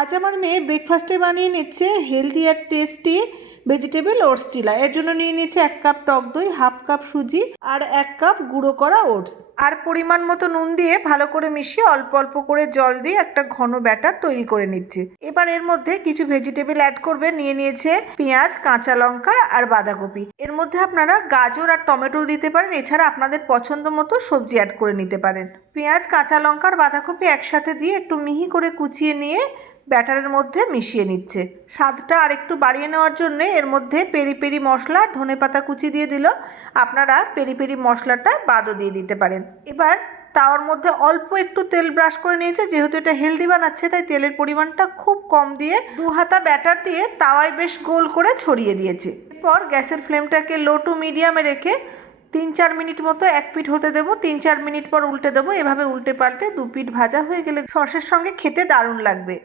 আজ আমার মেয়ে ব্রেকফাস্টে বানিয়ে নিচ্ছে হেলদি আর টেস্টি ভেজিটেবল ওটস চিলা। এর জন্য নিয়ে নিচ্ছে 1 কাপ টক দই, হাফ কাপ সুজি আর 1 কাপ গুঁড়ো করা ওটস। আর পরিমাণ মতো নুন দিয়ে ভালো করে মিশিয়ে অল্প অল্প করে জল দিয়ে একটা ঘন ব্যাটার তৈরি করে নিচ্ছে। এবার এর মধ্যে কিছু ভেজিটেবল অ্যাড করবে। নিয়ে নিয়েছে পেঁয়াজ, কাঁচা লঙ্কা আর বাঁধাকপি। এর মধ্যে আপনারা গাজর আর টমেটো দিতে পারেন, এছাড়া আপনাদের পছন্দ মতো সবজি অ্যাড করে নিতে পারেন। পেঁয়াজ, কাঁচা লঙ্কা আর বাঁধাকপি একসাথে দিয়ে একটু মিহি করে কুচিয়ে নিয়ে ব্যাটারের মধ্যে মিশিয়ে নিচ্ছে। স্বাদটা আর একটু বাড়িয়ে নেওয়ার জন্য এর মধ্যে পেরি পেরি মশলা, ধনেপাতা কুচি দিয়ে দিল। আপনারা পেরি পেরি মশলাটা বাদও দিয়ে দিতে পারেন। এবার তাওয়ার মধ্যে অল্প একটু তেল ব্রাশ করে নিয়েছে, যেহেতু এটা হেলদি বানাচ্ছে তাই তেলের পরিমাণটা খুব কম দিয়ে 2 হাতা ব্যাটার দিয়ে তাওয়ায় বেশ গোল করে ছড়িয়ে দিয়েছে। এরপর গ্যাসের ফ্লেমটাকে লো টু মিডিয়ামে রেখে 3-4 মিনিট মতো এক পিঠ হতে দেবো। 3-4 মিনিট পর উল্টে দেবো। এভাবে উল্টে পাল্টে 2 পিঠ ভাজা হয়ে গেলে সসের সঙ্গে খেতে দারুণ লাগবে।